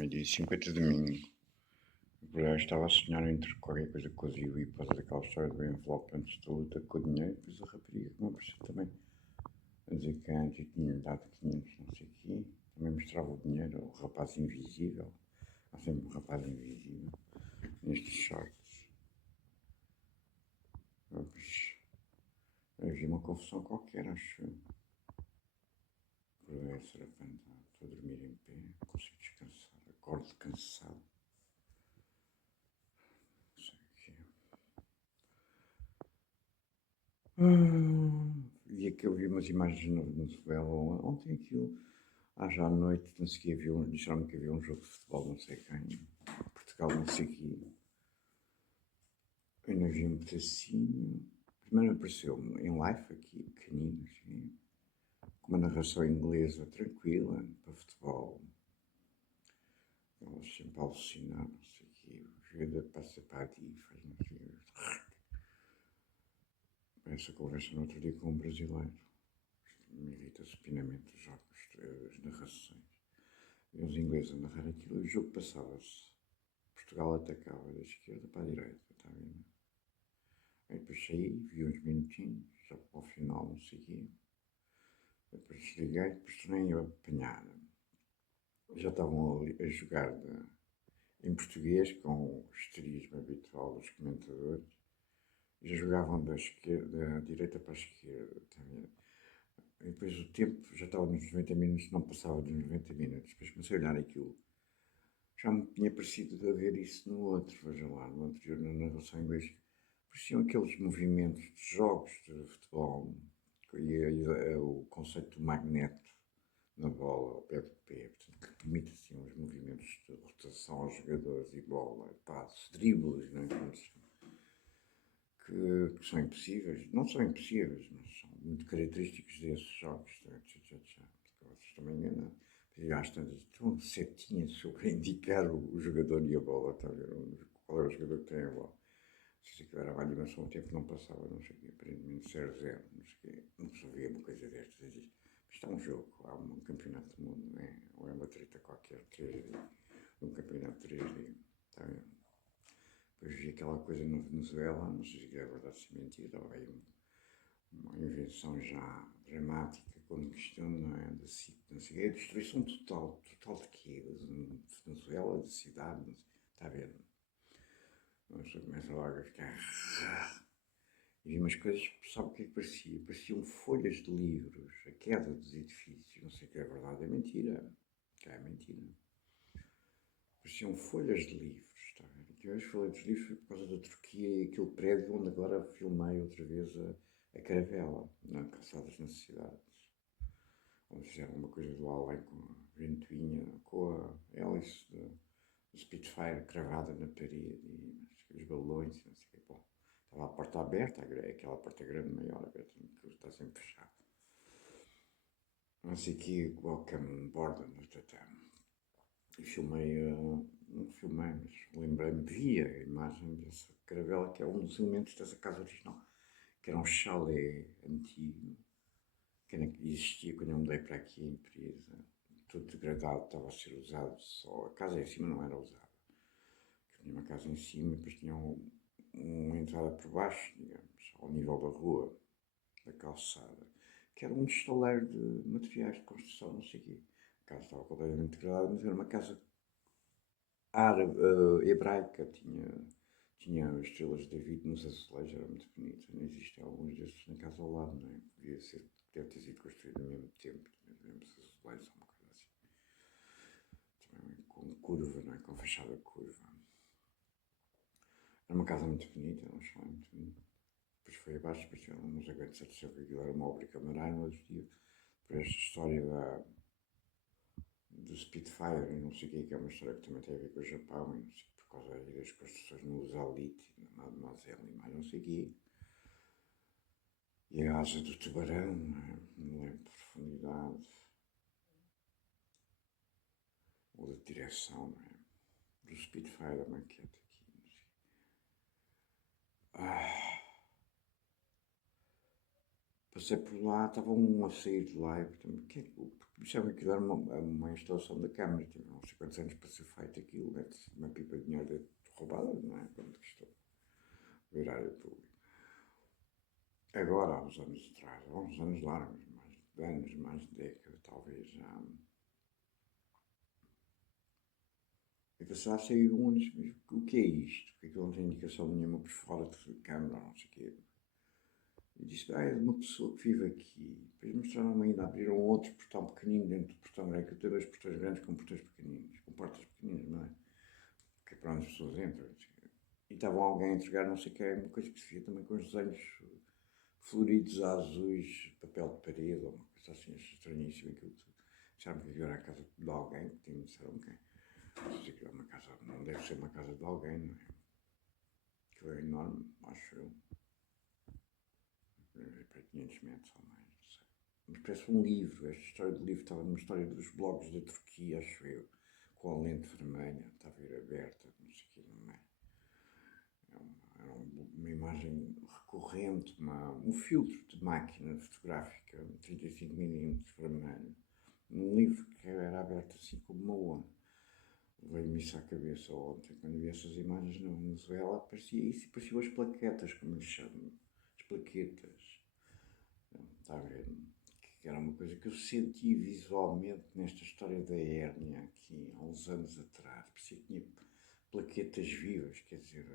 meio-dia e 50 de domingo. Eu estava a sonhar entre qualquer coisa com o Rio e por causa daquela história do envelope antes da luta com o dinheiro. Depois a rapariga que me apareceu também a dizer que a Angie tinha dado 500, não sei o quê. Também mostrava o dinheiro, o rapaz invisível. Há sempre um rapaz invisível nestes shorts. Havia uma confusão qualquer, acho eu. Acordei a serapenta, estou a dormir em pé, não consigo descansar, acordo cansado. Não sei o que é. Vi que eu vi umas imagens no Venezuela ontem aquilo. Já à noite, não sei o que havia, disseram-me que havia um jogo de futebol, não sei quem. Portugal, não sei o que. Eu não vi um pedacinho. Primeiro apareceu-me em live aqui, pequenino, assim, com uma narração inglesa tranquila, para futebol. Elas sempre a alucinar, não sei o quê. O jogador passa para aqui, faz não sei o quê. Essa conversa no outro dia com um brasileiro. Me irrita supinamente os jogos, as narrações. E os ingleses a narrar aquilo. O jogo passava-se. Portugal atacava da esquerda para a direita, está a ver? Aí depois saí, vi uns minutinhos, já para o final, não sei o quê. Depois desliguei, depois tornei a apanhar. Já estavam ali a jogar em português, com o esterismo habitual dos comentadores. Já jogavam da direita para a esquerda, está a ver? E depois o tempo já estava nos 90 minutos, não passava dos 90 minutos. Depois comecei a olhar aquilo. Já me tinha parecido de haver isso no outro, veja lá, no anterior, na narração inglesa. Pareciam aqueles movimentos de jogos de futebol e o conceito do magneto na bola ao pé do pé, portanto, que permite assim uns movimentos de rotação aos jogadores e bola, passos, dribles, não é? Que são impossíveis, não são impossíveis, mas são muito característicos desses jogos. Vocês também enganam. E às tantas, estão setinhas sobre indicar o jogador e a bola, está a ver? Qual é o jogador que tem a bola? Se tiver a animação, o tempo não passava, não sei o quê, aparentemente 0-0, não sei o quê, não resolvia uma coisa destas. Isto é um jogo, há um campeonato do mundo, não é? Ou é uma treta qualquer, 3D, um campeonato 3D, está a ver? Depois vi aquela coisa na Venezuela, não sei se é verdade se é mentira, ou é uma invenção já dramática, quando questiono, não é? Da destruição total de quê? De Venezuela, de cidade, não sei, está a ver? A pessoa começa logo a ficar. E vi umas coisas, sabe o que é que parecia? Pareciam folhas de livros, a queda dos edifícios, não sei o que é verdade, é mentira. É mentira. Pareciam folhas de livros, está a ver? Que eu hoje falei dos livros por causa da Turquia e aquele prédio onde agora filmei outra vez a caravela, na Calçadas nas Cidades. Onde fizeram uma coisa do além com a ventoinha, com a hélice do Spitfire cravada na parede e os balões, não sei o que. Bom, estava a porta aberta, aquela porta grande, maior, aberta, que está sempre fechada. Não sei o que, welcome board no tatame. E filmei, não filmei, mas lembrei-me, vi a imagem dessa caravela, que é um dos elementos dessa casa original, que era um chalé antigo, que existia quando eu mudei para aqui a empresa, tudo degradado, estava a ser usado só, a casa em cima não era usada, tinha uma casa em cima e depois tinha uma entrada por baixo, digamos, ao nível da rua, da calçada, que era um estaleiro de materiais de construção, não sei o quê. A casa estava completamente degradada, mas era uma casa árabe, hebraica, tinha as estrelas de David nos azulejos, era muito bonito. Ainda existem alguns desses na casa ao lado, não é? Deve ter sido construído ao mesmo tempo, mesmo os azulejos, uma coisa assim. Também com curva, não é? Com fachada curva. Era uma casa muito bonita, era um chão muito bonito. Depois foi abaixo, depois tinha uns aguentos a dizer que aquilo era uma obra camarária, mas por esta história do Spitfire e não sei o que é uma história que também tem a ver com o Japão, e não sei, por causa aí das construções no Usalite, na Mademoiselle e mais não sei o quê. E a asa do tubarão, não lembro de profundidade, ou de direção, não é? Do Spitfire, a maquete aqui, não sei. Passei por lá, estava um a sair de lá e portanto, Percebem que aquilo era uma instalação da Câmara, tinha não sei quantos anos para ser feito aquilo, deve ser uma pipa de dinheiro roubada, não é? Quando custou virar área pública. Agora, há uns anos atrás, há uns anos largos, mais de década, talvez, já. A pessoa saiu mas o que é isto? Porque aquilo não tem indicação nenhuma por fora de câmara, não sei o quê. E disse, é de uma pessoa que vive aqui. Depois mostraram-me ainda, abriram outro portão pequenino dentro do portão grande, que eu tenho dois portões grandes com portões pequeninos, com portas pequeninas, não é? Que é para onde as pessoas entram. E estavam alguém a entregar, não sei o que, uma coisa que se via também com os desenhos floridos azuis, papel de parede, ou uma coisa assim, estranhíssima. Acharam que aquilo era a casa de alguém, que tinha, disseram quem. Aquilo é uma casa, não deve ser uma casa de alguém, não é? Aquilo é enorme, acho eu. Para 500 metros ou mais, não sei. Mas parece um livro. Esta história do livro estava numa história dos blogs da Turquia, acho eu, com a lente vermelha, estava a ir aberta, não sei o que, não é? Era uma imagem recorrente, um filtro de máquina fotográfica, 35mm vermelho, num livro que era aberto assim como uma onda. Veio-me isso à cabeça ontem, quando vi essas imagens na Venezuela, parecia isso e pareciam as plaquetas, como lhes chamam, as plaquetas. Está a ver? Que era uma coisa que eu senti visualmente nesta história da hérnia, aqui há uns anos atrás. Parecia que tinha plaquetas vivas, quer dizer,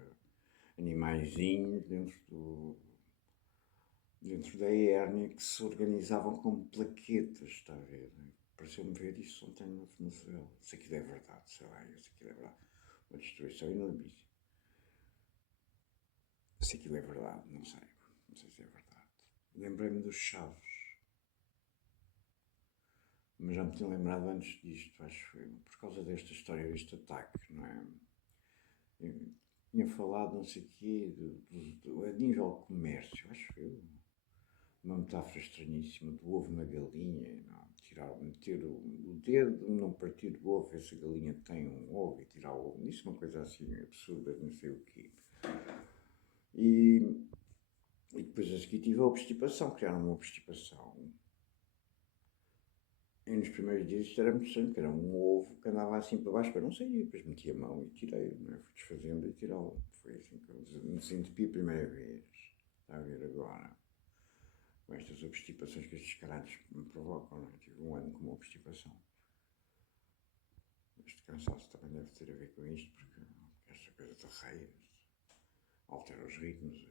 animaizinhos dentro da hérnia que se organizavam como plaquetas, está a ver? Pareceu-me ver isso ontem na Venezuela. Se aquilo é verdade, sei lá, se aquilo é verdade. Uma destruição enormíssima. Se aquilo é verdade, não sei. Não sei se é verdade. Lembrei-me dos Chaves. Mas já me tinha lembrado antes disto, acho eu, por causa desta história, deste ataque, não é? Eu tinha falado, não sei o quê, a nível comércio, acho eu, uma metáfora estranhíssima do ovo na galinha, não, meter o dedo, não partir o ovo, ver se a galinha tem um ovo e tirar o ovo, isso é uma coisa assim absurda, não sei o quê. E depois a seguir tive a obstipação, criaram uma obstipação. E nos primeiros dias isto era muito estranho, que era um ovo que andava assim para baixo, eu não saía, depois meti a mão e tirei, não é? Fui desfazendo e tirá-lo. Foi assim que eu me desentupi a primeira vez. Está a ver agora, com estas obstipações que estes caralhos me provocam, não é? Tive um ano com uma obstipação. Este cansaço também deve ter a ver com isto, porque esta coisa de reias altera os ritmos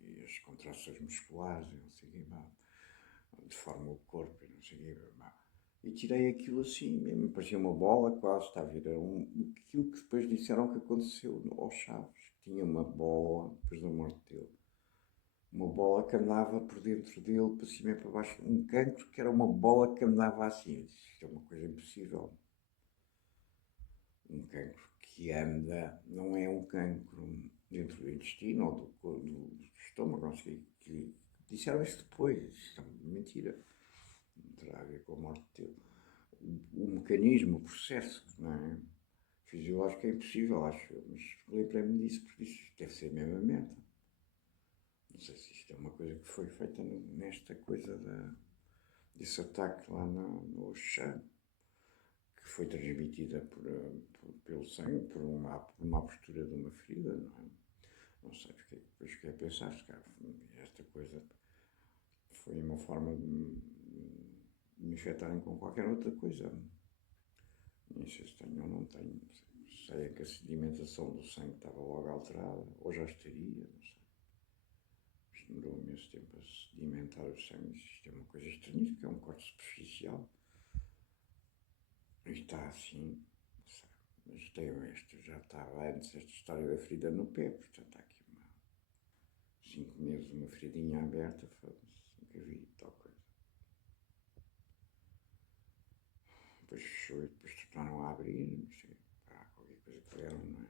e as contrações musculares, e não sei o quê, deforma o corpo e não sei o quê, e tirei aquilo assim mesmo, parecia uma bola quase, está a ver, era aquilo que depois disseram que aconteceu aos Chaves, tinha uma bola, depois da morte dele, uma bola que andava por dentro dele, para cima e para baixo, um cancro que era uma bola que andava assim, isto é uma coisa impossível, um cancro que anda, não é um cancro dentro do intestino ou do estômago, não sei, que disseram isso depois, isto é mentira. Terá a ver com a morte dele. O mecanismo, o processo, não é? Fisiológico é impossível, acho eu, mas lembrei-me disso porque isto deve ser a mesma merda. Não sei se isto é uma coisa que foi feita nesta coisa desse ataque lá no Auchan, que foi transmitida pelo sangue, por uma abertura de uma ferida, não é? Não sei, depois fiquei a pensar, esta coisa foi uma forma de me infectarem com qualquer outra coisa. Nem sei se tenho ou não tenho. Sei que a sedimentação do sangue estava logo alterada, ou já estaria, não sei. Isto demorou imenso tempo a sedimentar o sangue. Isto é uma coisa estranha, porque é um corte superficial. E está assim, não sei. Mas tenho já estava antes esta história da ferida no pé, portanto há aqui 5 meses, uma feridinha aberta, foda-se, nunca vi tal coisa. Depois fechou e depois tornaram a abrir, não sei, qualquer coisa que deram, não é?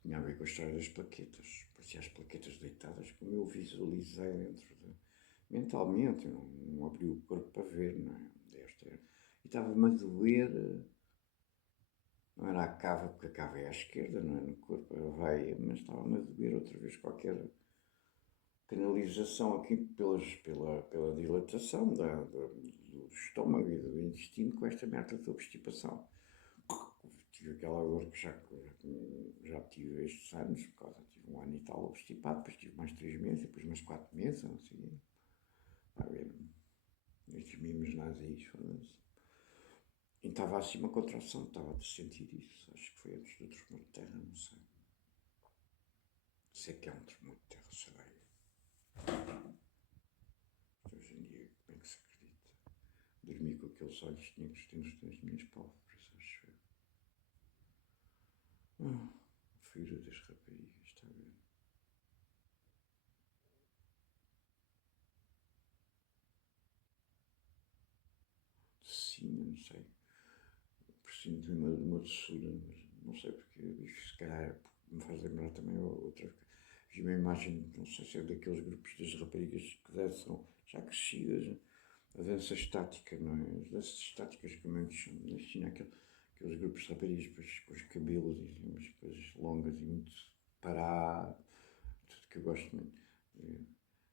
Tinha a ver com a história das plaquetas, parecia as plaquetas deitadas, como eu visualizei dentro mentalmente, eu não abri o corpo para ver, não é? E estava-me a doer, não era a cava, porque a cava é à esquerda, não é no corpo, a veia, mas estava-me a doer outra vez qualquer canalização aqui pela dilatação do estômago e do intestino com esta merda da obstipação. Tive aquela dor que já tive estes anos, por causa, tive 1 ano e tal obstipado, depois tive mais 3 meses, depois mais 4 meses, não sei. Está a ver? Estes mimos nazis, foda-se. E estava assim uma contração, estava a sentir isso. Acho que foi antes do tremor de terra, não sei. Sei que é um tremor de terra, será? Hoje em dia, como é que se acredita? Dormi com aqueles olhos negros que temos nas minhas pálpebras, acho eu. Filho das raparigas, está a ver? Sim, não sei. Presinto uma doçura, mas não sei porque. Isto, se calhar, me faz lembrar também outra. Vi uma imagem, não sei se é daqueles grupos das raparigas que dançam, já crescidas, a dança estática, não é? As danças estáticas, como é que se chama? Na China, aqueles grupos de raparigas depois, com os cabelos e umas coisas longas e muito parado, tudo que eu gosto muito.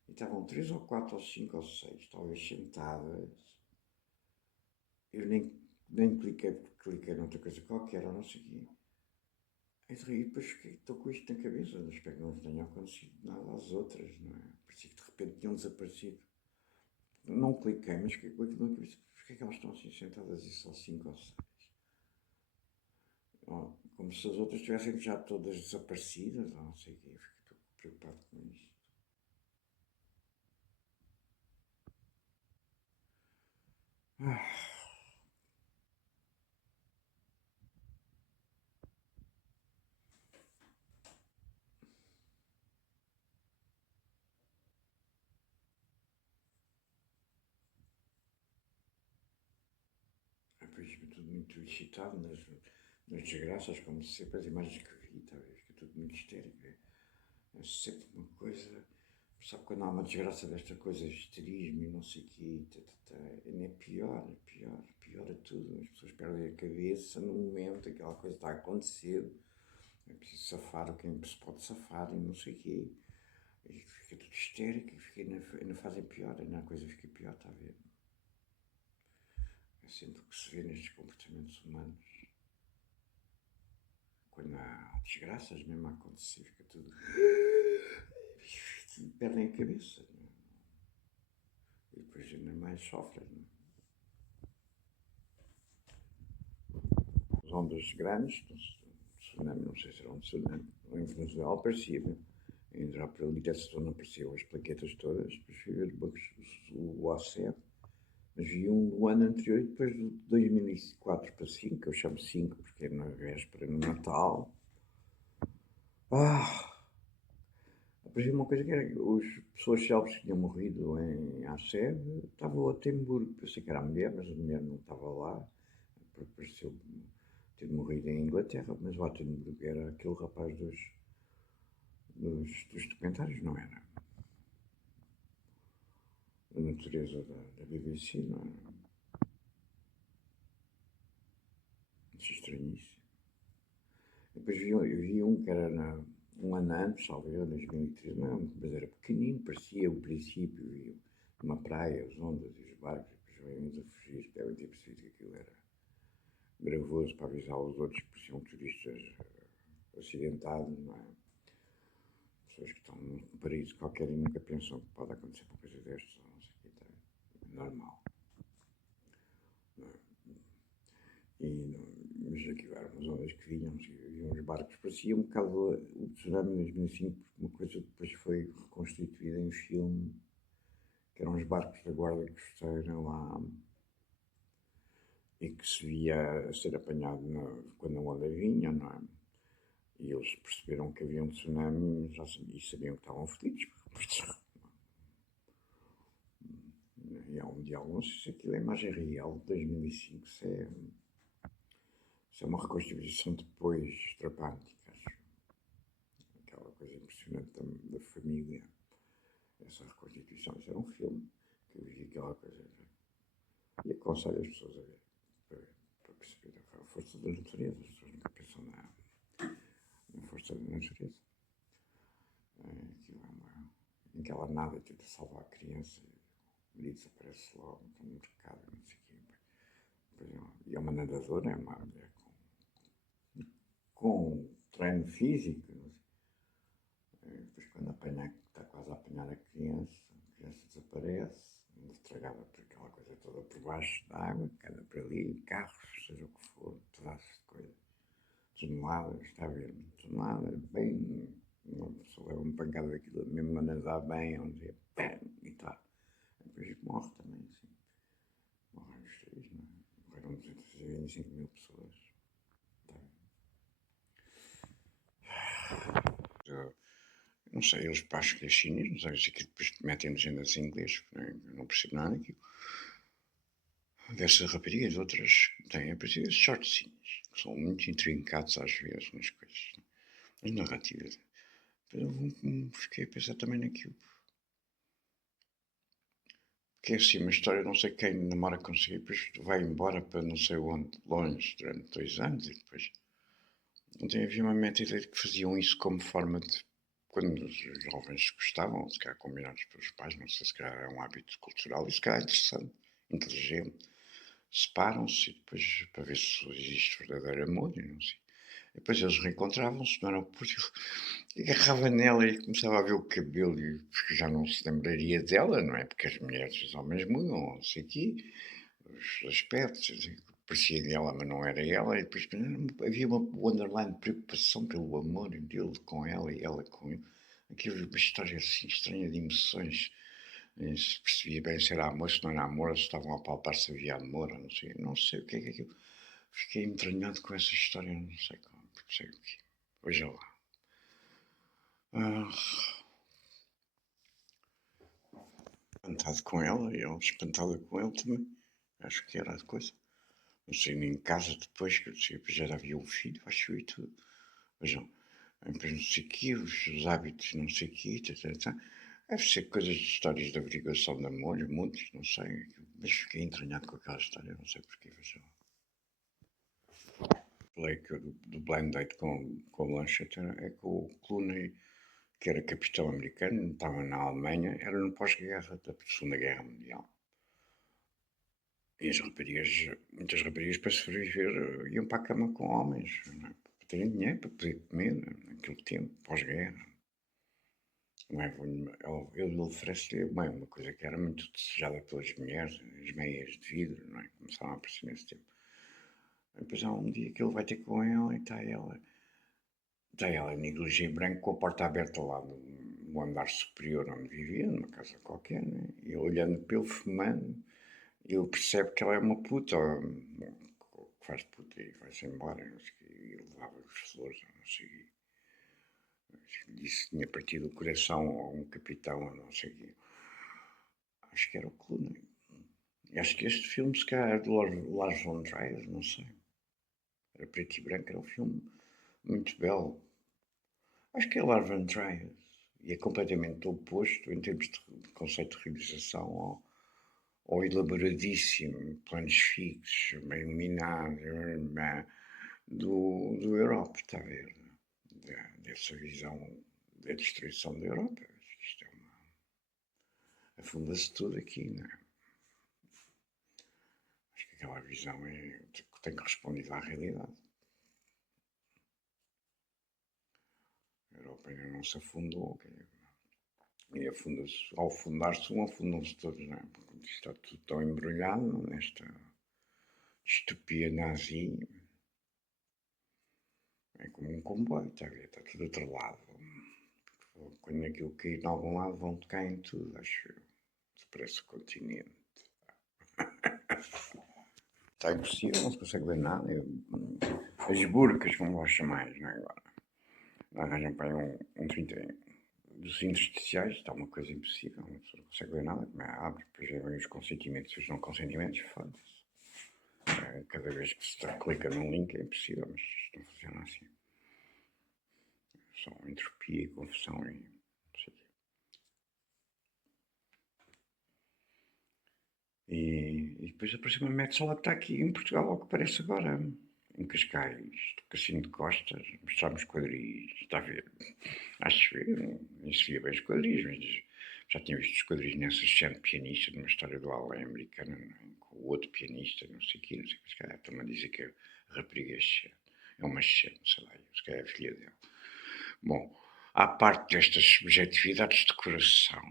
E estavam 3 ou 4 ou 5 ou 6, talvez sentadas. Eu nem cliquei, porque cliquei noutra coisa qualquer, ou não sei o quê. E depois estou com isto na cabeça, mas espero que não tenha acontecido nada às outras, não é? Parecia que de repente tinham desaparecido. Não cliquei, mas fiquei com aquilo na cabeça. Porquê é que elas estão assim sentadas e só 5 ou 6? Como se as outras tivessem já todas desaparecidas, ou não sei o quê. Estou preocupado com isto. Depois tudo muito excitado nas desgraças, como sempre, as imagens que vi, talvez, que é tudo muito histérico. É sempre uma coisa. Sabe quando há uma desgraça desta coisa, histerismo e não sei o quê, é pior, pior a tudo. As pessoas perdem a cabeça no momento, aquela coisa está a acontecer, é preciso safar o que se pode safar e não sei o quê. E fica tudo histérico e ainda fazem pior, ainda a coisa fica pior, está a ver? É sempre o que se vê nestes comportamentos humanos. Quando há desgraças mesmo a acontecer, fica tudo. Perdem a cabeça. Não é? E depois ainda mais sofrem. Não é? As ondas grandes, tsunami, não sei se era um tsunami, ou em Venezuela parecia. Entrar por ali, dessa zona apareciam as plaquetas todas, depois fui ver o oceano. Mas vi o ano anterior e depois de 2004 para 5, eu chamo 5 porque é na véspera, no Natal. Depois vi uma coisa que era as pessoas célebres que tinham morrido em Acebe estavam ao Temburgo. Pensei que era a mulher, mas a mulher não estava lá. Pareceu ter morrido em Inglaterra, mas o Attenborough era aquele rapaz dos documentários, não era? Da natureza da BBC, não era? Isso é estranhíssimo. Depois eu vi um que era um ano antes, salvo eu, 2013, não, mas era pequenino, parecia o princípio, e uma praia, as ondas e os barcos, e depois vêm-nos a fugir, devem ter percebido que aquilo era gravoso para avisar os outros que pareciam turistas acidentados, não é? Pessoas que estão num paraíso qualquer e nunca pensam que pode acontecer uma coisa destas, não sei o que, é normal. Mas aqui eram umas ondas que vinham, e uns barcos, parecia um bocado o tsunami em 2005, porque uma coisa depois foi reconstituída em filme, que eram os barcos da guarda costeira lá, e que se via a ser apanhado quando a onda vinha, não é? E eles perceberam que havia um tsunami e sabiam que estavam fodidos. E há um mundial, não sei se aquilo é imagem real de 2005, se é uma reconstituição depois estrapante, acho. Aquela coisa impressionante da família. Essa reconstituição, isso era um filme que eu vi aquela coisa. E aconselho as pessoas a ver, para perceber a força da natureza. As pessoas nunca pensam na força da natureza. Aquilo é aquela nada tenta salvar a criança. ali desaparece logo, está no mercado, não sei o quê. E é uma nadadora, é uma mulher com treino físico, não sei. Depois quando está quase a apanhar a criança desaparece, estragada por aquela coisa toda por baixo da água, que anda por ali, carros, seja o que for, pedaços de coisa, toneladas, está a ver, toneladas, bem, uma pessoa leva uma pancada daquilo, mesmo a nadar bem, onde é, pam, e está. Depois morre também, assim. Morreram os três, não é? Morreram 225 mil pessoas. Tá. Não sei, eles acham que é chinês, não sei se aquilo depois metem legendas em inglês, não percebo nada daquilo. Dessas raparigas, outras têm aparecido shortzinhos, que são muito intrincados às vezes nas coisas, as narrativas. Depois eu fiquei a pensar também naquilo. Que é assim, uma história, não sei quem namora consigo, depois vai embora para não sei onde, longe, durante 2 anos, e depois. Ontem havia uma mentira de que faziam isso como forma de. Quando os jovens gostavam, se calhar combinados pelos pais, não sei se calhar era um hábito cultural, e se calhar interessante, inteligente. Separam-se e depois para ver se existe verdadeiro amor e não sei. E depois eles reencontravam-se no aeroporto e agarrava nela e começava a ver o cabelo e porque já não se lembraria dela, não é? Porque as mulheres e os homens mudam, não sei o quê, os aspectos, parecia-lhe ela, mas não era ela, e depois havia uma underline preocupação pelo amor dele com ela e ela com ele. Aquilo, uma história assim estranha de emoções. Se percebia bem se era amor, se não era amor, se estavam a palpar se havia amor, não sei o que é aquilo. Fiquei entranhado com essa história, não sei como, não sei o que. Veja lá. Espantado com ela e ela espantada com ele também. Acho que era a coisa. Não sei, em casa depois, que eu sei, já havia um filho, acho eu e tudo. Vejam, depois não sei o quê, os hábitos não sei o quê, deve ser coisas de histórias de averiguação de amor, muitos, não sei. Mas fiquei entranhado com aquela história, não sei porquê, vejam. Falei que do Blind Date com o Blanchett é que o Clooney, que era capitão americano, estava na Alemanha, era no pós-guerra da Segunda Guerra Mundial. E as raparigas, muitas raparigas para sobreviver iam para a cama com homens, não é? Para terem dinheiro, para poder comer naquele tempo, pós-guerra. Não é? Ele oferece-lhe uma coisa que era muito desejada pelas mulheres, as meias de vidro, não é? Começaram a aparecer nesse tempo. E depois há um dia que ele vai ter com ela e está ela em negligê branco com a porta aberta lá no andar superior onde vivia, numa casa qualquer, né? E olhando para ele, fumando, ele percebe que ela é uma puta, que faz puta e vai-se embora, não sei, e levava os flores, não sei. Disse que tinha partido o coração a um capitão, não sei. Acho que era o Clooney. Acho que este filme, se calhar, é do Lars von Trier, não sei. Era preto e branco, era um filme muito belo. Acho que é Lars von Trier. E é completamente oposto em termos de conceito de realização ao elaboradíssimo, planos fixos, bem iluminados, do Europa, está a ver? Dessa visão da destruição da Europa. Isto afunda-se tudo aqui, não é? Acho que aquela visão tem correspondido à realidade. A Europa ainda não se afundou, e ao afundar-se afundam-se todos, não é? Porque está tudo tão embrulhado nesta distopia nazi. É como um comboio, está a ver? Está tudo atrelado. Quando aquilo cair de algum lado, vão tocar em tudo, acho eu. Parece o continente. Está impossível, não se consegue ver nada. As burcas, como vós chamais, não é? Agora arranjam para aí um 30 dos intersticiais, está uma coisa impossível, não se consegue ver nada, como é abre, depois vem os consentimentos, os não consentimentos, foda-se. Cada vez que se clica num link é impossível, mas isto não funciona assim. Só entropia e confusão e não sei o quê. E depois apareceu uma mete lá que está aqui em Portugal, ao que parece agora, em Cascais, do Cassino de Costas, mostrar-nos quadris, está a ver? Acho que nem se via bem os quadris, mas Já tinha visto esquadrilhos nessa cena pianista, numa história do além americana, não é? Com o outro pianista, não sei o quê, não sei o que, se calhar estão a dizer que a rapariga é uma chefe, sei lá, se calhar é a filha dele. Bom, à parte destas subjetividades de coração,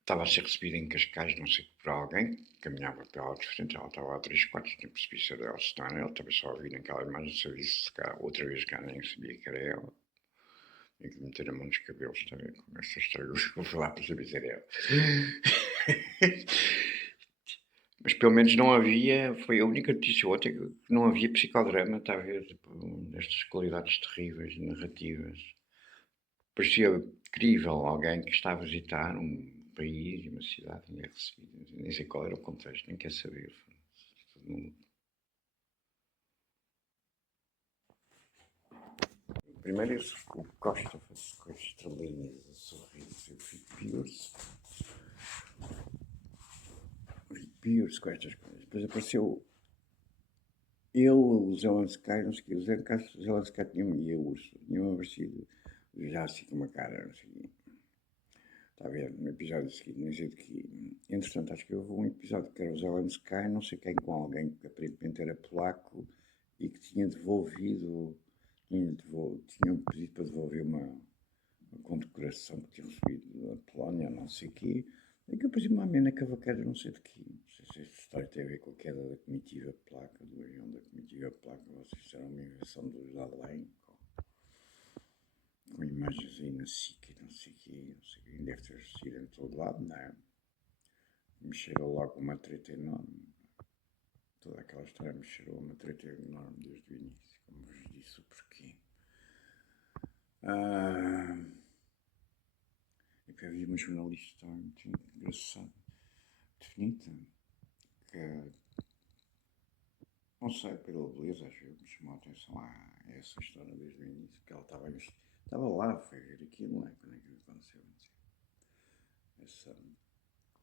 estava a ser recebida em Cascais, não sei por alguém, que caminhava pela frente, ela estava a 3 quartos, tinha percebido se era ela, se não era ela, também só ouvi naquela imagem, se eu disse cá, outra vez cá, nem sabia que era ela. Tinha que meter a mão nos cabelos também, com essa história, eu vou lá para saber se era ela. Mas pelo menos não havia, foi a única notícia ontem que não havia psicodrama, está a ver, tipo, destas qualidades terríveis, narrativas. Parecia crível alguém que está a visitar um país e uma cidade onde é recebido, nem sei qual era o contexto, nem quer saber. Primeiro esse, o Costa faz com as estrelinhas a sorrir, eu fico pior-se com estas coisas. Depois apareceu ele, o Zelensky, não sei o que, o Zelensky tinha o urso, tinha aparecido já assim com uma cara, não sei o quê. Está a ver, no episódio seguinte, nem sei de que. Entretanto, acho que houve um episódio que era o Zelensky, não sei quem, com alguém que aparentemente era polaco e que tinha devolvido, tinham pedido para devolver uma condecoração que tinha recebido da Polónia, não sei o quê. E que depois uma amena cavaqueira, não sei de quê. Não sei se esta história tem a ver com a queda da comitiva placa, do avião da comitiva placa, vocês fizeram uma invenção dos além, com imagens aí na SIC e não sei o quê, não sei o quê. Deve ter sido em todo lado, não é? Me cheirou logo uma treta enorme. Toda aquela história me cheirou uma treta enorme desde o início, como vos disse o porquê. E depois havia uma jornalista muito engraçada, definida, que, não sei, pela beleza, acho que me chamou a atenção a essa história desde o início, que ela estava lá, foi ver aquilo, não é? Quando aquilo aconteceu, essa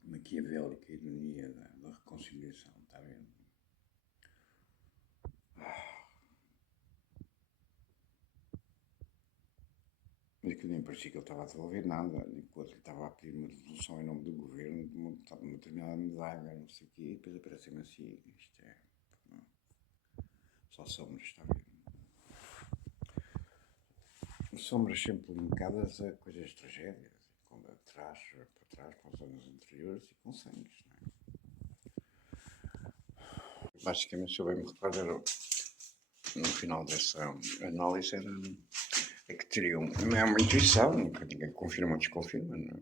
maquiavélica ironia da reconciliação, está vendo? Mas aquilo nem parecia que ele estava a devolver nada, enquanto ele estava a pedir uma devolução em nome do governo de uma determinada medalha, não sei o quê, e depois aparece-me assim, isto é. Não, só sombras, está a ver? Sombras sempre linkadas a coisas tragédias, quando atrás, para trás, para os anos anteriores e com sangues, não é? Basicamente, se eu bem me recordo, era, no final dessa análise, é que teriam, não é uma intuição, nunca ninguém confirma ou desconfirma, não é?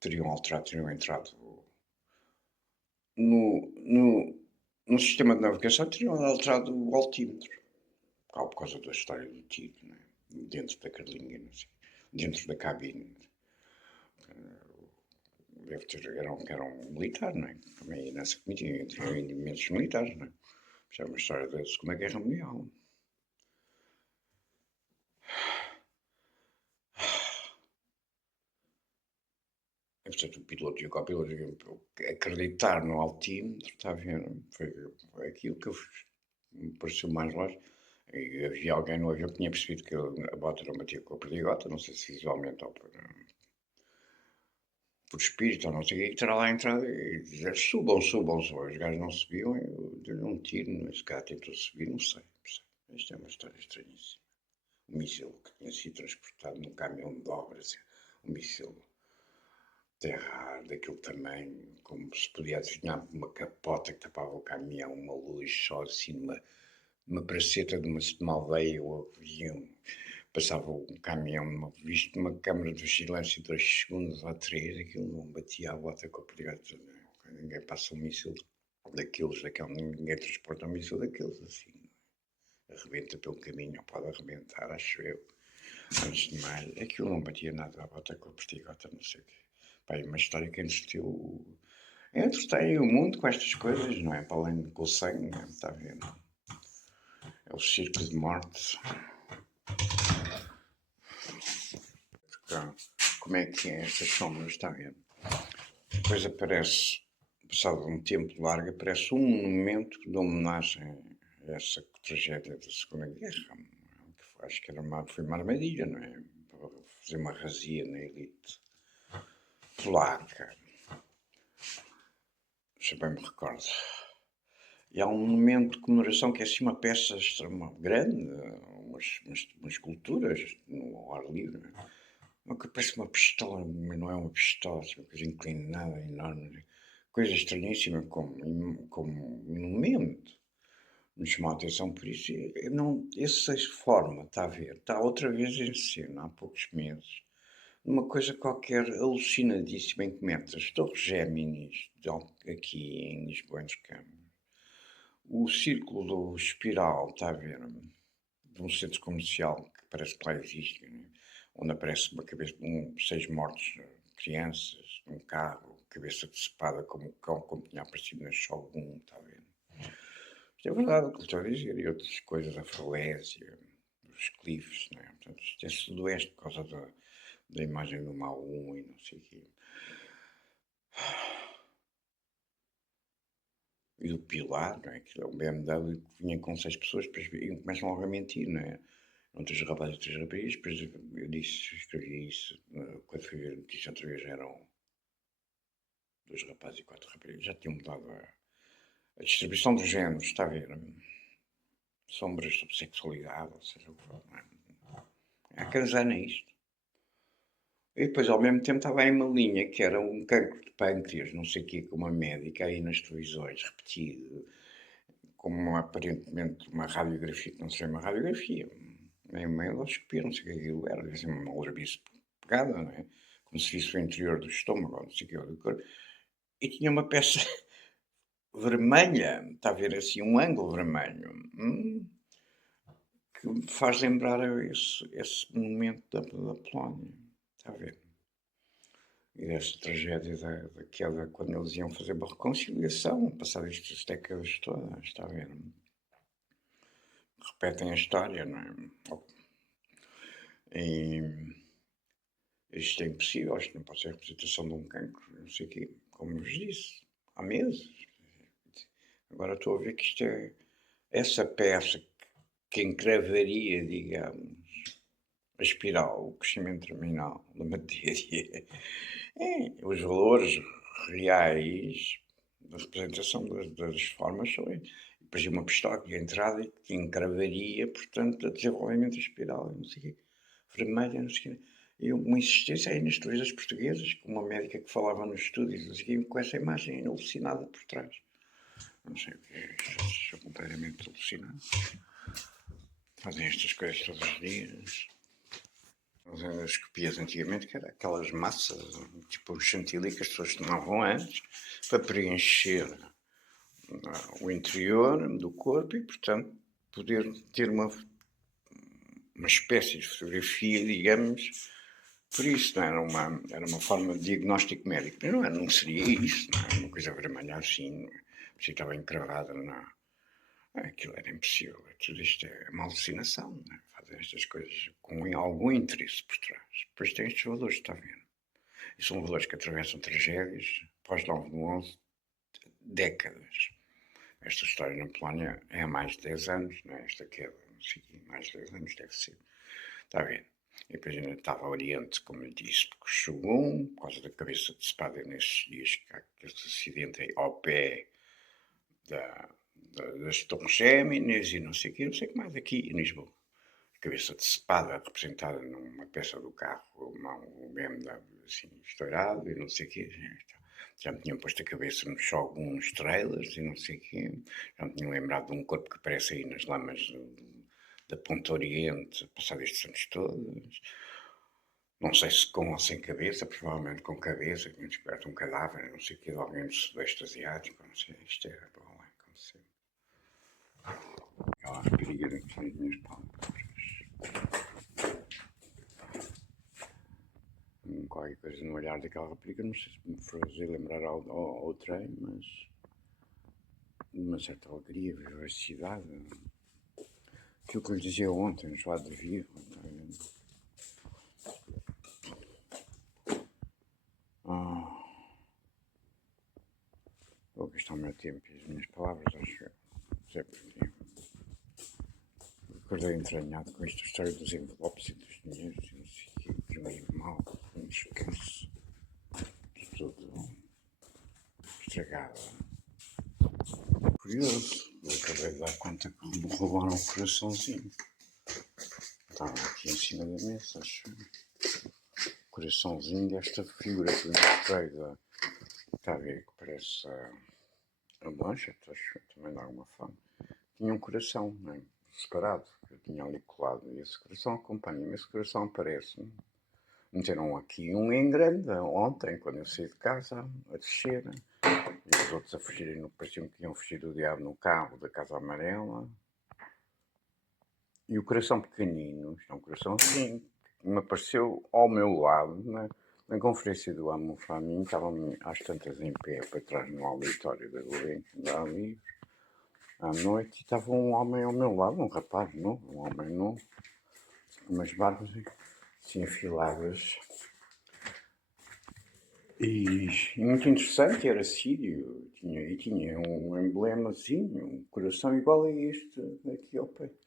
Teriam entrado no sistema de navegação, teriam alterado o altímetro, por causa da história do tiro, não é? Dentro da carlinha, não sei, dentro da cabine. Deve ter, era um militar, não é? Também nessa comitiva tinha imensos militares, não é? Já é uma história da Segunda Guerra Mundial. E, portanto, o piloto e o copiloto acreditar no altímetro, está a ver? Foi aquilo que me pareceu mais lógico. E havia alguém no avião que tinha percebido que a bota não batia com a perdigota, não sei se visualmente ou por espírito ou não sei o que, que terá lá entrado e dizer subam. Os gajos não subiam, eu dei-lhe um tiro, esse cara tentou subir, não sei. Isto é uma história estranhíssima. Um míssil que tinha sido transportado num caminhão de obras, um míssil terra daquele tamanho, como se podia adivinhar, uma capota que tapava o caminhão, uma luz só assim, numa praceta de uma aldeia, ou avião, passava um caminhão, visto numa câmara de vigilância, 2 segundos ou 3, aquilo não batia a bota com a perdigota. Ninguém passa um míssil daqueles, ninguém transporta um míssil daqueles assim. Arrebenta pelo caminho, pode arrebentar, acho eu. Antes de mais, aquilo não batia nada à bota com a perdigota, não sei o quê. Pá, é uma história que entretém o mundo com estas coisas, não é? Para além do sangue, está a ver? É o circo de morte. Então, como é que é estas sombras, está a ver? Depois aparece, passado um tempo largo, aparece um monumento de homenagem a essa tragédia da Segunda Guerra. Que acho que foi uma armadilha, não é? fazer uma razia na elite polaca, se bem me recordo. E há um monumento de comemoração que é assim uma peça grande, umas esculturas no ar livre, uma que parece uma pistola, mas não é uma pistola, assim, uma coisa inclinada, enorme, coisa estranhíssima como monumento. Me chamou a atenção por isso. Não, essa forma, está a ver, está outra vez em cena, há poucos meses, uma coisa qualquer alucinadíssima em que mete as Torres Géminis, aqui em Lisboa, nos Campos, o círculo do Espiral, está a ver, de um centro comercial que parece que lá existe, né? Onde aparece uma cabeça, 6 mortos, crianças, um carro, cabeça decepada como o cão, como tinha aparecido na Shogun, está a ver. Isto é verdade o que estou a dizer, e outras coisas, a falésia, os cliffs, né? Portanto, isto é sudoeste por causa da imagem do Mao 1 e não sei o quê. E do Pilar, não é? Aquilo é um BMW que vinha com 6 pessoas, depois começam logo a mentir, não é? Eram 3 rapazes e 3 raparigas, depois eu escrevi isso, quando fui ver a notícia outra vez eram 2 rapazes e 4 raparigas, já tinham mudado a distribuição dos géneros, está a ver? Sombras sobre sexualidade, ou seja, o que for, não é? Há canzana isto. E depois, ao mesmo tempo, estava aí uma linha que era um cancro de pâncreas, não sei o quê, com uma médica aí nas televisões, repetido, como aparentemente uma radiografia, que não sei, uma radiografia, nem uma endoscopia, não sei o que aquilo era, devia ser uma aldrabice pegada, não é? Como se visse o interior do estômago, não sei o que, do corpo, e tinha uma peça vermelha, está a ver assim, um ângulo vermelho, que me faz lembrar esse momento da Polónia, está a ver? E dessa tragédia da queda, quando eles iam fazer uma reconciliação, passado estas décadas todas, está a ver? Repetem a história, não é? E isto é impossível, isto não pode ser a representação de um cancro, não sei o quê, como vos disse, há meses. Agora estou a ver que isto é essa peça que encravaria, digamos, a espiral, o crescimento terminal da matéria. Os valores reais da representação das formas são. Depois uma pistola que ia entrada e que encravaria, portanto, o desenvolvimento da espiral, não sei o quê, vermelha, não sei o quê. E uma insistência aí nas televisões portuguesas, com uma médica que falava nos estúdios, não sei o quê, com essa imagem alucinada por trás. Não sei o que é, sou completamente alucinado. Fazem estas coisas todos os dias. As copias antigamente, que era aquelas massas, tipo um chantilly que as pessoas tomavam antes, para preencher o interior do corpo e, portanto, poder ter uma espécie de fotografia, digamos, por isso, não era uma forma de diagnóstico médico. Mas não seria isso, não é? Uma coisa vermelha assim, se estava encravada, não. Aquilo era impossível. Tudo isto é uma alucinação, não é? Fazem estas coisas com algum interesse por trás. Depois tem estes valores, está a ver? E são valores que atravessam tragédias, pós-9 de 11, décadas. Esta história na Polónia é há mais de 10 anos, não é? Esta queda, não sei, mais de 10 anos deve ser. Está a ver? E depois ainda estava Oriente, como eu disse, porque Shogun, por causa da cabeça de espada nesses dias, que há esse acidente aí ao pé das Torres Géminis e não sei o quê, não sei o que mais, aqui em Lisboa. Cabeça de espada representada numa peça do carro, um BMW assim estourado e não sei o quê. Já me tinham posto a cabeça nos Shogun, nos trailers e não sei o quê. Já me tinham lembrado de um corpo que aparece aí nas lamas da Ponta Oriente, passado estes anos todos. Não sei se com ou sem cabeça, provavelmente com cabeça, tinham descoberto um cadáver, não sei o quê, de alguém do Sudeste Asiático, não sei, isto era bom, como sempre. Aquela rapariga daqui nas minhas palavras. Qualquer coisa no olhar daquela rapariga, não sei se me fazia lembrar ao trem, mas de uma certa alegria, vivacidade. Aquilo que eu lhe dizia ontem, joado de vivo. Vou gastar o meu tempo e as minhas palavras, acho que é acordei entranhado com esta história dos envelopes e dos dinheiros e não sei o quê. meio mal, não esquece, tudo estragado. Curioso, eu acabei de dar conta que me roubaram o coraçãozinho. Estava aqui em cima da mesa, acho. O coraçãozinho desta figura que eu mostrei, está a ver que parece a mancha, também de alguma forma. Tinha um coração, né, separado, eu tinha ali colado, e esse coração acompanha-me, esse coração aparece-me. Meteram aqui um em grande ontem, quando eu saí de casa, a descer, e os outros a fugirem, pareciam que iam fugir do diabo no carro da Casa Amarela. E o coração pequenino, isto é um coração assim, que me apareceu ao meu lado, na conferência do Amo Flamin, estavam às tantas em pé para trás no auditório da Gulbenkian, da livros, à noite, e estava um homem ao meu lado, um rapaz novo, um homem novo, com umas barbas assim afiladas. E muito interessante, era sírio, tinha um emblemazinho, um coração igual a este aqui ao peito.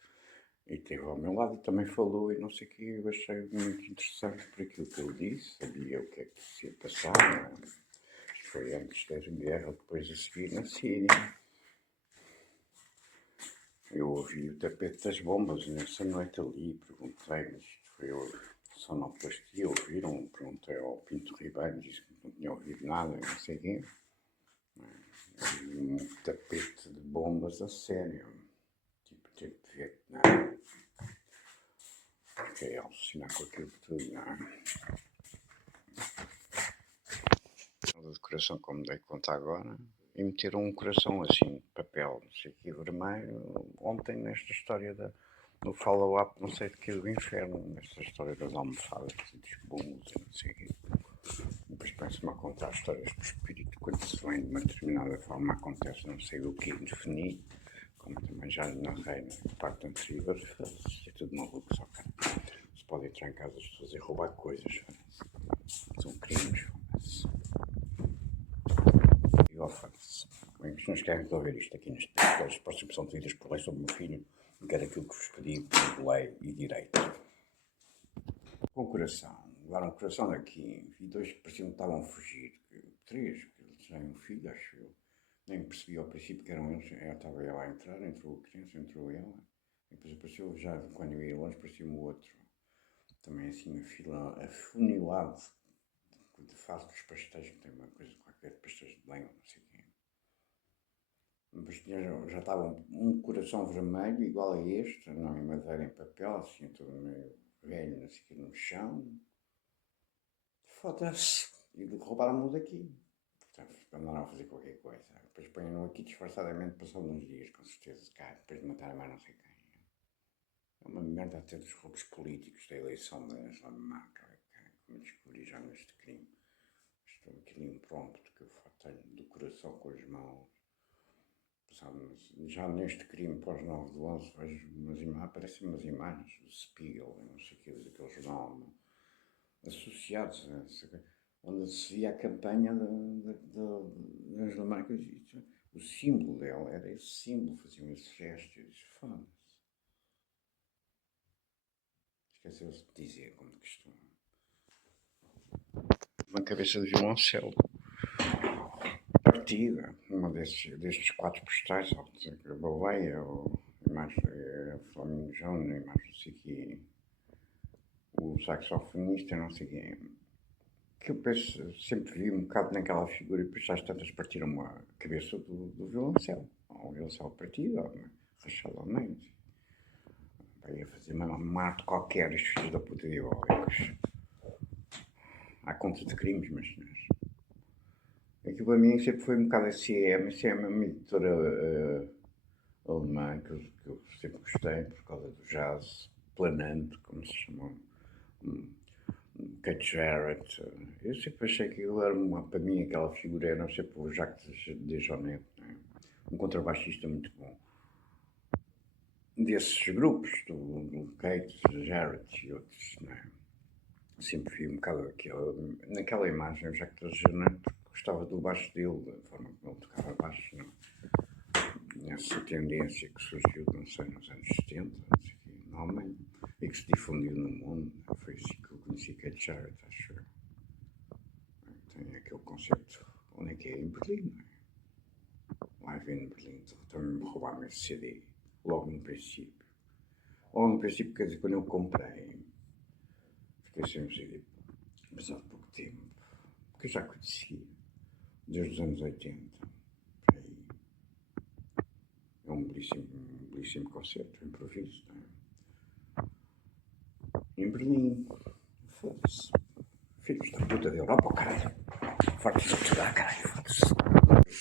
E esteve ao meu lado e também falou e não sei o que, eu achei muito interessante por aquilo que ele disse, sabia o que é que se ia passar, não é? Isto foi antes da guerra, depois a seguir na Síria. Eu ouvi o tapete das bombas nessa noite ali, perguntei-me, isto foi sonoplastia, ouviram? Perguntei ao Pinto Ribeiro, disse que não tinha ouvido nada, não sei o quê. Um tapete de bombas a sério, tipo de Vietnã. Fiquei a alucinar com aquilo tudo, não é? De coração, como dei conta agora, e meteram um coração assim, de papel, não sei o que, vermelho, ontem nesta história do follow-up, não sei de que, do inferno, nesta história das almofadas e dos bumbos e não sei o que. Depois penso-me a contar histórias do espírito, quando se vem de uma determinada forma, acontece não sei o que indefinido, como também já narrei na parte anterior, é tudo maluco, só que se pode entrar em casa das pessoas e roubar coisas, são crimes, como é que nos querem resolver isto aqui neste podcast? Os próximos são decididos por lei sobre o meu filho, que era aquilo que vos pedi por lei e direito. Com o coração, levaram o coração daqui, e dois que pareciam que estavam a fugir, três, que eles têm um filho, acho eu. Nem percebi ao princípio que eram eles, estava ela a entrar, entrou a criança, entrou ela, e depois apareceu, já quando eu ia longe, parecia-me o outro. Também assim, a fila afunilado, de face dos pastéis, que tem uma coisa qualquer de pastéis de Belém, não sei o quê. Mas já estava um coração vermelho, igual a este, não em madeira, em papel, assim, todo meio velho, não sei o quê, no chão. Foda-se. E roubaram-me daqui. Portanto, andaram a fazer qualquer coisa. Depois põem-no aqui disfarçadamente, passando uns dias, com certeza, cá, depois de matar mais não sei quem. É uma merda até dos roubos políticos da eleição da Angela Merkel, como descobri já neste crime. Estou aquilo imprompto que eu tenho do coração com as mãos. Já neste crime pós 9 de 11 vejo umas imagens, aparecem umas imagens do Spiegel, não sei o que, daquele jornal, associados a essa, onde se via a campanha da Angela Merkel. O símbolo dela era esse símbolo, faziam esse gesto, e eu disse, foda-se. Esqueceu-se de dizer como de costume. Uma cabeça de violoncelo partida, uma destes quatro postais, a Baleia, ou mais Flamingos Júnior, mais não sei o quê, o saxofonista, não sei o quê, que eu penso, sempre vi um bocado naquela figura e depois às tantas partiram a cabeça do violoncelo, ou o violoncelo partido, ou rachado ao meio. Ia fazer uma arte qualquer, os filhos da puta diabólicos. Há conta de crimes, mas aquilo para mim sempre foi um bocado a CM é uma editora alemã que eu sempre gostei por causa do jazz planante, como se chama, Kate Jarrett. Eu sempre achei que ele era para mim aquela figura era sempre o Jacques Dejonet, um contrabaixista muito bom. Desses grupos, do Kate Jarrett e outros, não é? Sempre vi um bocado naquela imagem o Jacques Dejonet, porque gostava do baixo dele, da forma como ele tocava baixo, não? Nessa tendência que surgiu, não sei, nos anos 70, não sei, na Alemanha, e que se difundiu no mundo. Foi assim que eu conheci Kate Jared, acho eu. Tem aquele concerto. Onde é que é? Em Berlim, não é? Live em Berlim. Também me roubaram esse CD. Logo no princípio. Logo no princípio, quer dizer, quando eu comprei, fiquei sem o CD. Mas há pouco tempo. Porque eu já conhecia. Desde os anos 80. Por aí. É um belíssimo concerto, improviso, não é? Em Berlim. Foda-se. Filhos da puta da Europa, caralho. Fartos de estudar, caralho, foda-se.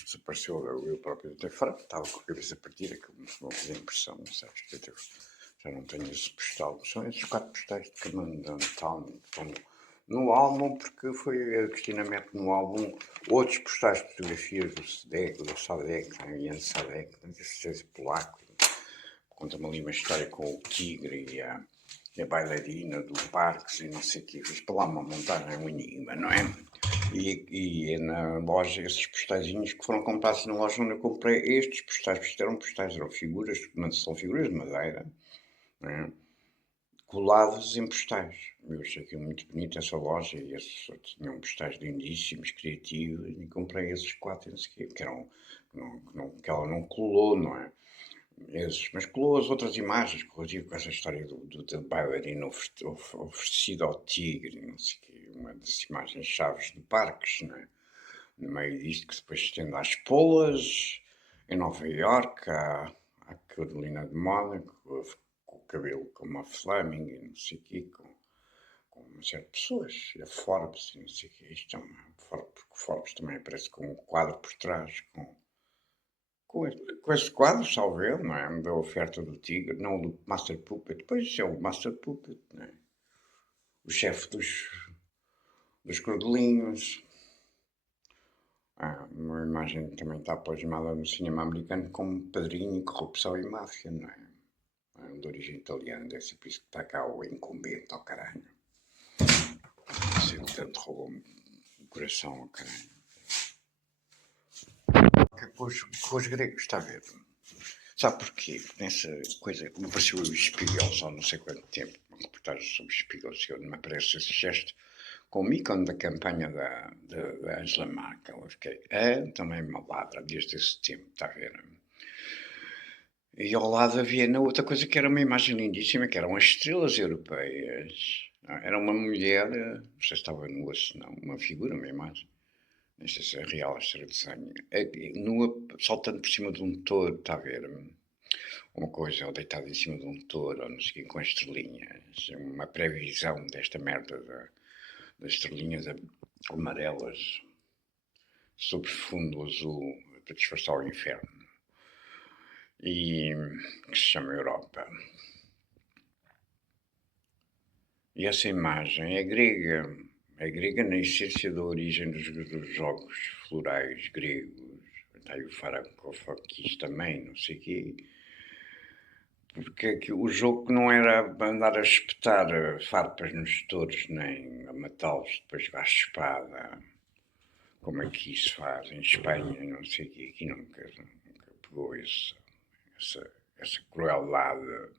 Desapareceu eu próprio até fora, estava com a cabeça partida, que me fazia impressão, não sabes? Já não tenho esse postal. São esses 4 postais de Command Town. Estão no álbum, porque foi a Cristina mete no álbum outros postais de fotografias do SEDEC, do SADEC, né? Ian SADEC, esse polaco. Conta-me ali uma história com o tigre e a bailarina do Parques e não sei o quê. Fiz para lá uma montagem, um enigma, não é? E na loja, esses postaizinhos que foram comprados na loja onde eu comprei estes postais, porque eram postais, eram figuras, mas são figuras de madeira, não é? Colados em postais. Eu achei aquilo muito bonito, essa loja, e esses tinham postais lindíssimos, criativos, e comprei esses 4, não sei o quê, que ela não colou, não é? Mas colou as outras imagens, corrigiu com essa história da bailarina oferecida ao tigre, não sei o quê, uma das imagens chaves de Parques, não é? No meio disto, que depois se estende às Polas, em Nova Iorque, à Carolina de Mónaco, com o cabelo como uma Fleming e não sei o quê, com uma série de pessoas, e a Forbes e não sei o quê. Isto é uma Forbes, porque o Forbes também aparece com um quadro por trás, com esse quadro, salvo eu, não é? Da oferta do Tigre, não do Master Puppet. Depois é o Master Puppet, não é? O chefe dos cordelinhos. Uma imagem que também está plasmada no cinema americano como padrinho, corrupção e máfia, não é? De origem italiana, deve ser por isso que está cá o incumbente ao caralho. Assim, tanto roubou-me o coração ao caralho. Com os gregos, está a ver? Sabe porquê? Nessa coisa, me apareceu o Spiegel, só não sei quanto tempo, uma reportagem sobre o Spiegel, se onde me aparece esse gesto, com o ícone da campanha da Angela Merkel. Eu fiquei, também uma ladra desde esse tempo, está a ver? E ao lado havia na outra coisa que era uma imagem lindíssima, que eram as estrelas europeias. Era uma mulher, não sei se estava nua, se não, uma figura, uma imagem. Não sei se é real, se era desenho. Nua, saltando por cima de um touro, está a ver? Uma coisa, ou deitado em cima de um touro, ou não sei o quê, com estrelinhas. Uma previsão desta merda das estrelinhas amarelas sobre fundo azul para disfarçar o inferno. E que se chama Europa. E essa imagem é grega na essência da origem dos jogos florais gregos. Está aí o Farakofakis também, não sei o quê. Porque o jogo não era andar a espetar farpas nos touros, nem a matá-los depois com a espada, como aqui se faz em Espanha, não sei o quê. Aqui nunca pegou essa crueldade.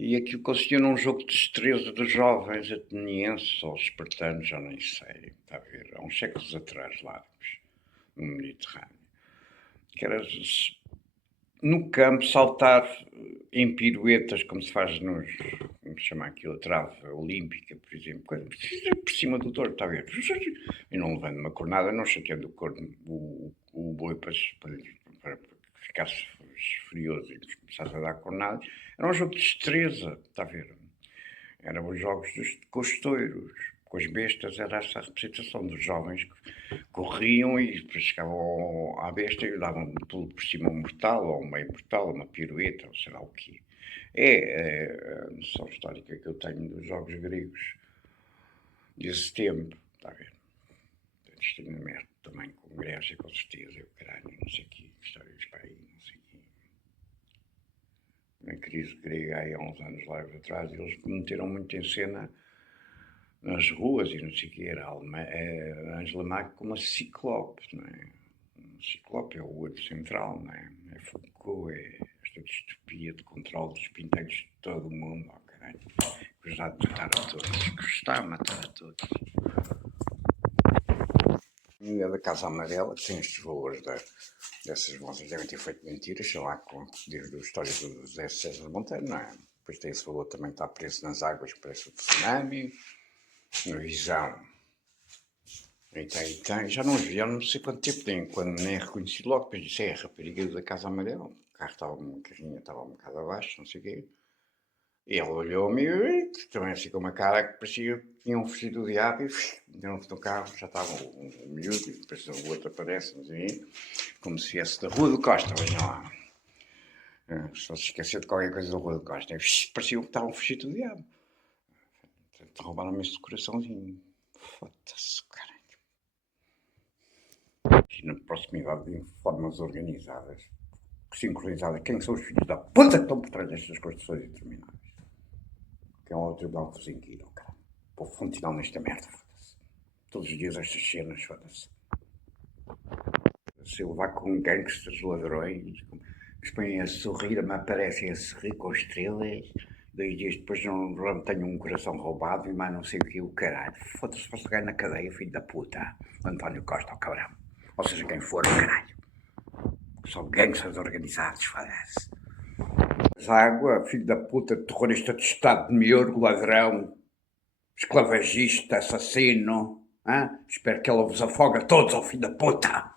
E aquilo consistia num jogo de destreza dos jovens atenienses ou espartanos, já nem sei, está a ver, há uns séculos atrás, largos, no Mediterrâneo, que era no campo saltar em piruetas, como se faz como se chama aquilo, a trave olímpica, por exemplo, por cima do touro, está a ver, e não levando uma cornada, não chateando o boi para que ficasse furioso e começasse a dar cornadas. Era um jogo de destreza, está a ver? Eram os jogos com os touros, com as bestas, era essa a representação dos jovens que corriam e depois chegavam à besta e davam por cima um mortal, ou um meio mortal, uma pirueta, ou sei lá o quê. É a noção histórica que eu tenho dos jogos gregos desse tempo, está a ver? Isto ainda merda também com Grécia, com certeza, eu caralho, não sei o quê, histórias para aí, não sei o quê. Na crise grega aí há uns anos lá atrás, eles meteram muito em cena nas ruas e não sei o que, era a Angela Merkel como uma ciclope, não é? Um ciclope é o olho central, não é? É Foucault, é esta distopia de controle dos pinteiros de todo o mundo, oh, caralho. Já de matar a todos, que está a matar a todos. E é da Casa Amarela, que tem estes valores dessas moças, devem ter feito mentiras, sei lá, desde a história do José César Monteiro, não é? Depois tem esse valor também, está preso nas águas, preço do tsunami, na visão. E tem, já não os vi há não sei quanto tempo tem, quando nem reconheci logo, depois disse, é a rapariga da Casa Amarela, o carro estava, uma carrinha estava um bocado abaixo, não sei o quê. E ele olhou-me e também assim com uma cara que parecia que tinham fugido do diabo e meteram-se no carro, já estava um miúdo, e depois o outro aparece, assim, como se viesse da Rua do Costa, vejam lá. Só se esqueceu de qualquer coisa da Rua do Costa. E parecia que estavam fugidos do diabo. Roubaram-me esse coraçãozinho. Foda-se, caralho. E na proximidade de formas organizadas, sincronizadas, quem são os filhos da puta que estão por trás destas construções intermináveis? Que é um tribunal de Zinquira, cara. Pô, funcional nesta merda, foda-se. Todos os dias estas cenas, foda-se. Se eu levar com gangsters, ladrões, que se põem a sorrir, me aparecem a sorrir com estrelas, 2 dias depois não tenho um coração roubado e mais não sei o que, o caralho. Foda-se, posso pegar na cadeia, filho da puta. António Costa, o cabrão. Ou seja, quem for, caralho. São gangsters organizados, foda-se. Água, filho da puta, terrorista de Estado de miúdo, ladrão, esclavagista, assassino. Espero que ela vos afogue a todos, ó filho da puta!